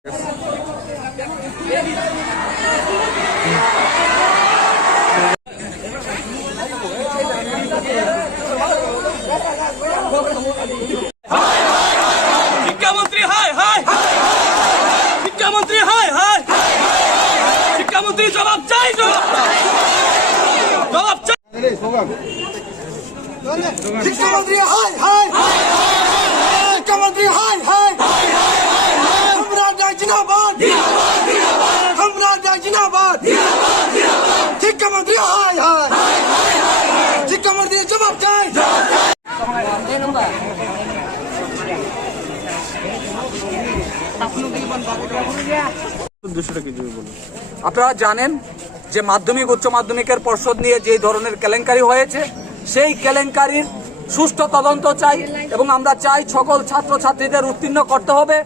শিক্ষামন্ত্রী হায় হায়, শিক্ষামন্ত্রী হায় হায়, শিক্ষামন্ত্রী জবাব চাই, জবাব চাই। শিক্ষামন্ত্রী হায় হায়, শিক্ষামন্ত্রী হায় হায়, সম্রাট জিন্দাবাদ, সম্রাট জিন্দাবাদ, শিক্ষামন্ত্রী হায় হায়, শিক্ষামন্ত্রী জবাব চাই। আপনারা জানেন যে মাধ্যমিক উচ্চ মাধ্যমিকের পর্ষদ নিয়ে যে ধরনের কেলেঙ্কারি হয়েছে, সেই কেলেঙ্কারির সুষ্ঠু তদন্ত চাই এবং আমরা চাই সকল ছাত্রছাত্রীদের উত্তীর্ণ করতে হবে।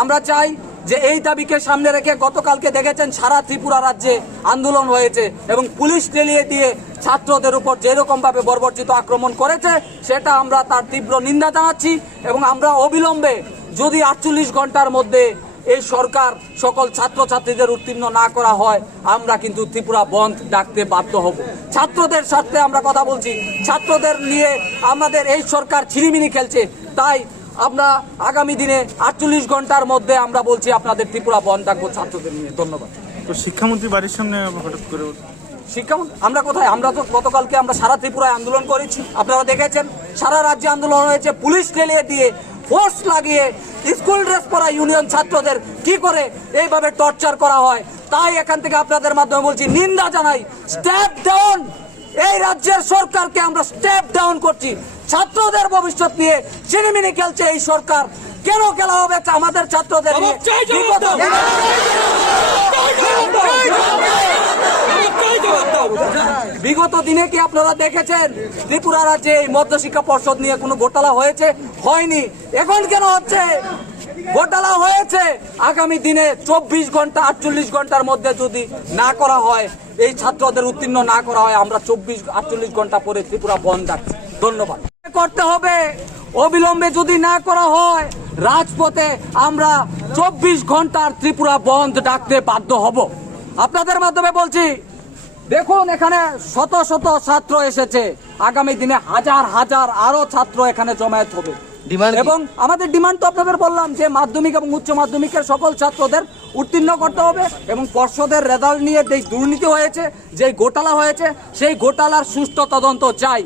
আমরা চাই যে এই দাবিকে সামনে রেখে গতকালকে দেখেছেন সারা ত্রিপুরা রাজ্যে আন্দোলন হয়েছে এবং পুলিশ ঠেলিয়ে দিয়ে ছাত্রদের উপর যেরকম ভাবে বর্বরচিত আক্রমণ করেছে সেটা আমরা তার তীব্র নিন্দা জানাচ্ছি এবং আমরা অবিলম্বে যদি 48 ঘন্টার মধ্যে এই সরকার সকল ছাত্রছাত্রীদের উত্তীর্ণ না করা হয়, আমরা কিন্তু ত্রিপুরা বন্ধ ডাকতে বাধ্য হব। ছাত্রদের স্বার্থে আমরা কথা বলছি, ছাত্রদের নিয়ে আমাদের এই সরকার ছিনিমিনি খেলছে, তাই আমরা আগামী দিনে 48 ঘন্টার মধ্যে আমরা বলছি আপনাদের ত্রিপুরা বন্ধ ডাকবো ছাত্রদের নিয়ে। ধন্যবাদ। তো শিক্ষামন্ত্রী বাড়ির সামনে হঠাৎ করে আমরা কোথায়? আমরা তো গতকালকে আমরা সারা ত্রিপুরায় আন্দোলন করেছি, আপনারা দেখেছেন সারা রাজ্যে আন্দোলন হয়েছে, পুলিশ ঠেলিয়ে দিয়ে ফোর্স লাগিয়ে স্কুল ড্রেস পরা ইউনিয়ন ছাত্রদের কি করে এইভাবে টর্চার করা হয়, তাই এখান থেকে আপনাদের মাধ্যমে বলছি নিন্দা জানাই। স্টেপ ডাউন, এই রাজ্যের সরকারকে আমরা স্টেপ ডাউন করছি। ছাত্রদের ভবিষ্যৎ নিয়ে চিনিমিনি খেলছে এই সরকার, কেন খেলা হবে আমাদের ছাত্রদের নিয়ে? বিগত দিনে কি আপনারা দেখেছেন ত্রিপুরা রাজ্যে এই মধ্যশিক্ষা পর্ষদ নিয়ে কোনো ঘোটালা হয়েছে? হয়নি। এখন কেন হচ্ছে? ঘোটালা হয়েছে। আগামী দিনে 24 ঘন্টা 48 ঘন্টার মধ্যে যদি না করা হয়, এই ছাত্রদের উত্তীর্ণ না করা হয়, আমরা 24-48 ঘন্টা পরে ত্রিপুরা বন্ধ ডাকছি। ধন্যবাদ। করতে হবে, অবিলম্বে যদি না করা হয় রাজপথে আমরা 24 ঘন্টার ত্রিপুরা বন্ধ ডাকতে বাধ্য হব। আপনাদের মাধ্যমে বলছি, দেখুন এখানে শত শত ছাত্র এসেছে, আগামী দিনে হাজার হাজার আরো ছাত্র এখানে জমায়েত হবে এবং আমাদের ডিমান্ড তো আপনাদের বললাম যে মাধ্যমিক এবং উচ্চ মাধ্যমিকের সকল ছাত্রদের উত্তীর্ণ করতে হবে এবং পর্ষদের রেজাল্ট নিয়ে যে দুর্নীতি হয়েছে, যে ঘোটালা হয়েছে, সেই ঘোটালার সুষ্ঠু তদন্ত চাই।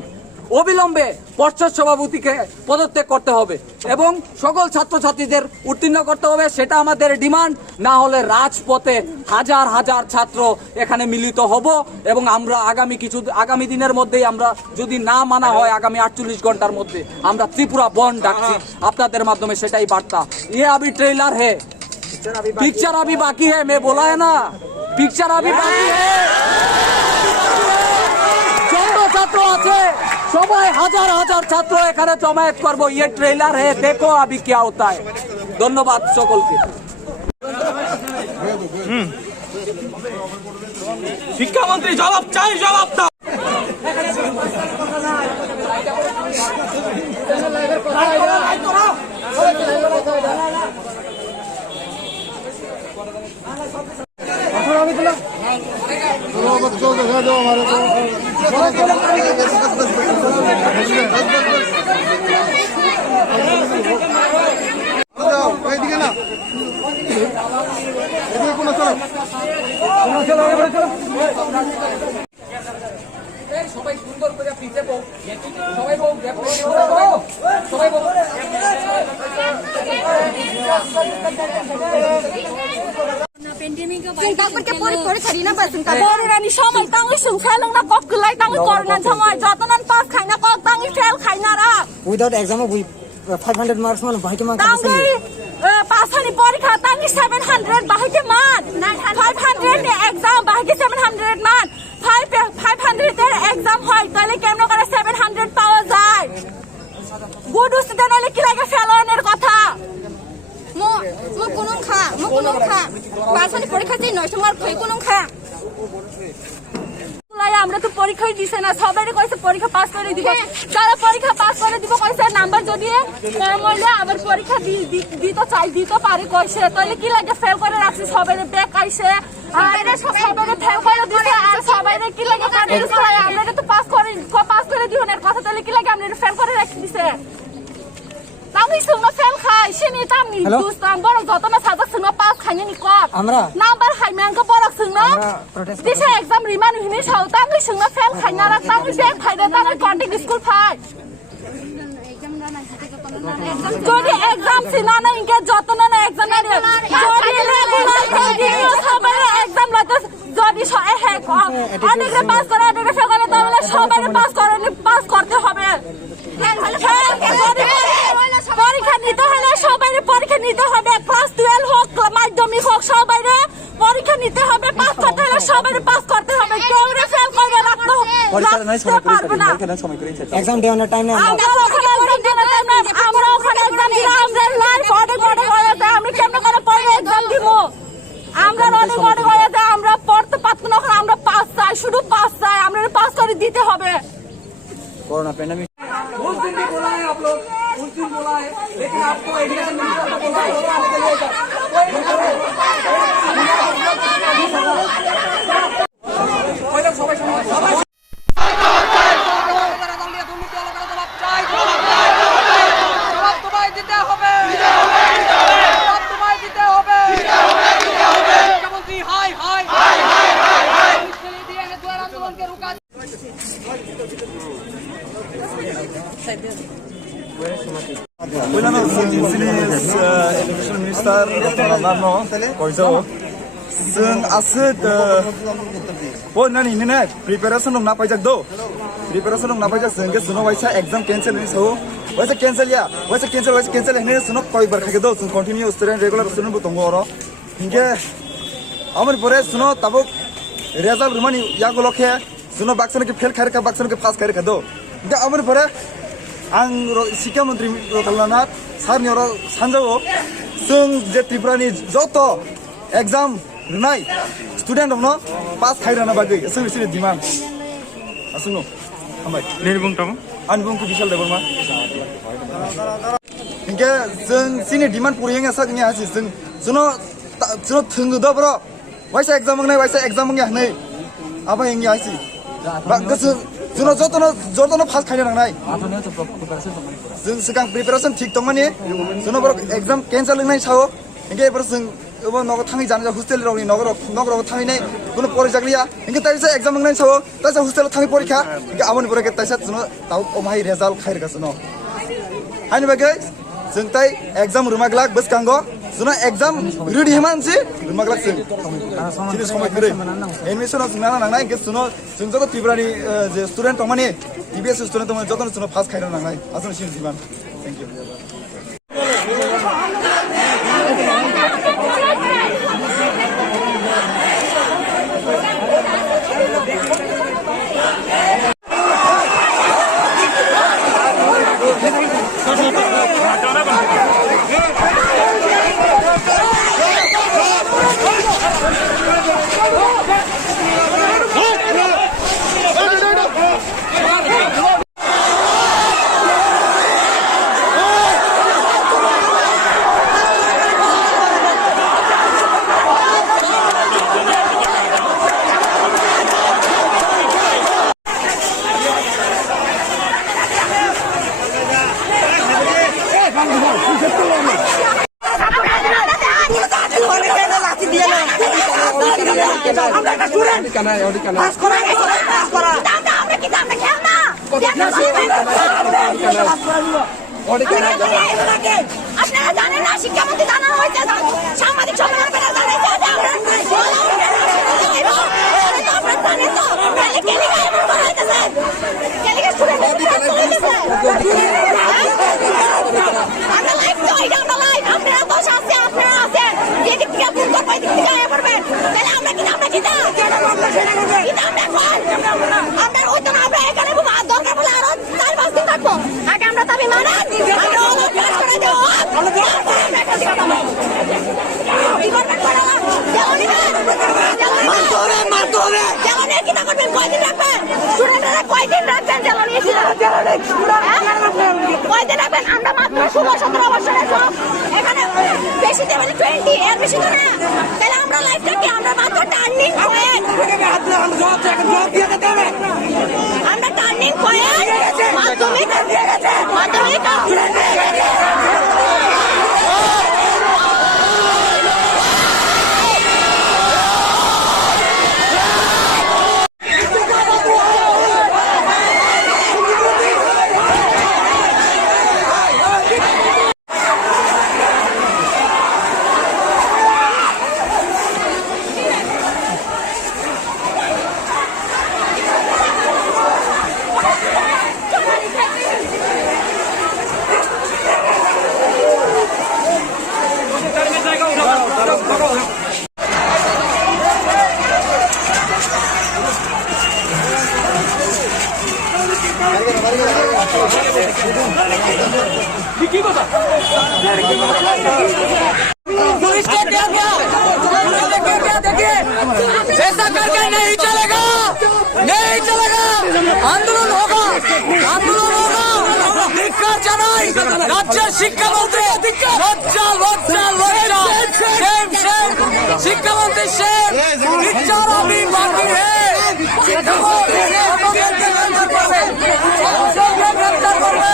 অবিলম্বে পর্ষদ সভাপতিকে পদত্যাগ করতে হবে এবং সকল ছাত্রছাত্রীদের উত্তীর্ণ করতে হবে, সেটা আমাদের ডিমান্ড। না হলে রাজপথে হাজার হাজার ছাত্র এখানে মিলিত হব এবং আমরা আগামী দিনের মধ্যেই আমরা যদি না মানা হয় আগামী 48 ঘন্টার মধ্যে আমরা ত্রিপুরা বন্ধ ডাকছি। আপনাদের মাধ্যমে সেটাই বার্তা। ये अभी ट्रेलर है, पिक्चर अभी बाकी है, मैं बोला है ना, पिक्चर अभी बाकी है। যত ছাত্র আছে সবাই হাজার হাজার ছাত্র এখানে জমায়েত করবো। ये ट्रेलर है, देखो अभी क्या होता है। ধন্যবাদ সকলকে। শিক্ষামন্ত্রী জবাব চাই, জবাব দাও। সবাই সুন্দর করে পিছিয়ে বউ, সবাই বউ, সবাই বউ। Without exam, we 500 marks man bahike man পাঁচখানি পরীক্ষা তাঙ্গি 700 বাহিকে মান 500 এক্সাম বাহিকে 700 মান 500 এর এক্সাম হয় তাহলে কেমন করে 700 পাওয়া যায়? গুড স্টুডেন্ট হলে কি লাগে ফেলনের কথা? মো কোন খা পাঁচখানি পরীক্ষাতে 900 মার্ক হয় কোন খা আমরা তো পরীক্ষাই দিছে না, সবাই কইছে পরীক্ষা পাস করে দিব। যারা পরীক্ষা পাস করে দিব কইছে নাম্বার যদি কম হলে আবার পরীক্ষা দিতে পারে কইছে, তাহলে কি লাগে ফেল করে রাখছে সবাই ব্যাক আইছে আর সবাই ফেল করে দিছে আর সবাই কি লাগে আমরা তো পাস করে দিব না কথা, তাহলে কি লাগে আমরা ফেল করে রাখছি দিছে। আমি শুনো ফেল খাই সিনি তামনি দুস্তাম বড় যত না সাজা শুনো পাস খাইনি নি কত আমরা নাম্বার খাইমানকে বড় শুনো protest দিছে एग्जाम রিমান হিনি সাউ তামনি শুনো ফেল খাইনা রা তামনি ব্যাক খাইদা তামনি কন্টিনিউ স্কুল ফাই যদি एग्जाम সিনা না ইনকে যত না एग्जाम না যদি রেগুলার কন্টিনিউ সবাই एग्जाम লতে যদি হ্যাঁ অনেকে পাস করে অনেকে ফেল করে তাহলে সবাই পাস করতে হবে। পরীক্ষা নিতে হলে সবাই পরীক্ষা নিতে হবে, ক্লাস 12 হোক মাধ্যমিক হোক সবাই পরীক্ষা নিতে হবে, পাস করতে হলে সবাই পাস করতে হবে, কেউ ফেল করে রাখতে পারবে না। এক্সাম ডে অন টাইম না আমরা ওখানে এক্সাম দিতে টাইম না, আমরা ওখানে এক্সাম দিলে আমরা লাইফ অনেক হয়ে যায়, আমি কেমন করে পড়ে এক্সাম দিব, আমরা অনেক হয়ে যায়, আমরা পড়তে পারতো না, আমরা পাস চাই, শুধু পাস চাই, আমরা পাস করে দিতে হবে। कोरोना पैंडेमिक उस दिन भी बोला है आप लोग, उस दिन बोला है, लेकिन आपको एजुकेशन मिनिस्टर को बोला Bueno, education minister Narno Koizo Sung Asid Bon nani nene preparation ng napajak do preparation ng napajak sung suno waisa exam cancel ni so waisa cancel hene suno koi bar khage do sung continue student regular student bu tongo ro hinge amar pore suno tabuk result rumani yagolokhe suno baksan ke fail kharka baksan ke pass kharka do hinge amar pore आं शिक्षा मंत्री रतनलाल सारनि सानजाओ जों जे त्रिपुरानि जत exam होनाय student दङ पास खायराना बागै जों बिसोरनि डिमान्ड आसुनो हामबाय निर्बुं तम आं बुंखौ बिशाल देबरमा इनके जों सिनि डिमान्ड पुरियङा सागनि आसि जों थंगो दब्र वाइसा एग्जाम होनाय वाइसा एग्जाम होनाय आबा इंगि आसि बा गोसो जोंना जतनो पास खायनो नांनाय जों सिगां प्रिपारेसन थिक दं माने जोंना एग्जाम केन्सेल होनाय साव इंगे एबार जों एबा नगर थाङै जानो हस्टेल रावनि नगराव थाङैनाय कोनो फरायजागलिया इंगे ताइसा एग्जाम होनाय साव ताइसा हस्टेल थाङै परीक्षा इंगे आमोन परे ताइसा जों दाउ अमाय रिजाल्ट खायरगासनो हानि बागै जों ताइ एग्जाम रुमागलाक बसकांगो जोंना एग्जाम रेडि मानसि रुमागलाक जों सिनि समय करे एडमिशन जोंना नांनाय इंगे जों जत त्रिपुरानि जे स्टुडेन्ट दं माने टिबिएस स्टुडेन्ट दं जतनो जों पास खायनो नांनाय आसनो सिनि डिमान्ड थैंक यू আপনারা জানেন না শিক্ষামন্ত্রী জানানো হয়েছে সাংবাদিক সম্মেলন করে জানাইছে আমরা ব্যবস্থা করবেন, কয়দিন রাখবেন? স্টুডেন্টরা কয়দিন রাখবেন জেলা নিয়েছিল? কয়দিন রাখবেন? আমরা মাত্র 16-17 বছরের লোক, এখানে বেশি দেবে 20, এর বেশি তো না। তাহলে আমরা লাইফটা কি? আমরা মাত্র টার্নিং পয়েন্ট, আমরা টার্নিং পয়েন্ট, মাধ্যমিক কি কথা? पुलिस ने क्या किया? पुलिस ने क्या देखिए? ऐसा करके नहीं चलेगा, नहीं चलेगा। आंदोलन होगा, आंदोलन होगा। ধিক্কার জানাই রাজ্যের শিক্ষামন্ত্রী, লজ্জা লজ্জা লজ্জা, शेम शेम শিক্ষামন্ত্রী शेम, বিচার আমি বাকি है। গ্রেপ্তার করবে,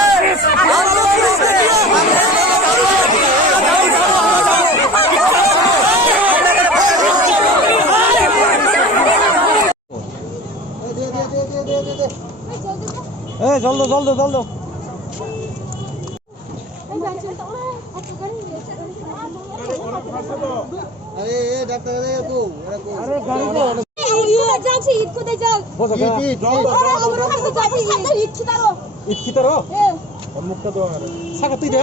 আন্দোলন হবে। জলদো জলদো জলদো ঈদ কি তার মুখটা দেওয়া সাকা তুই দে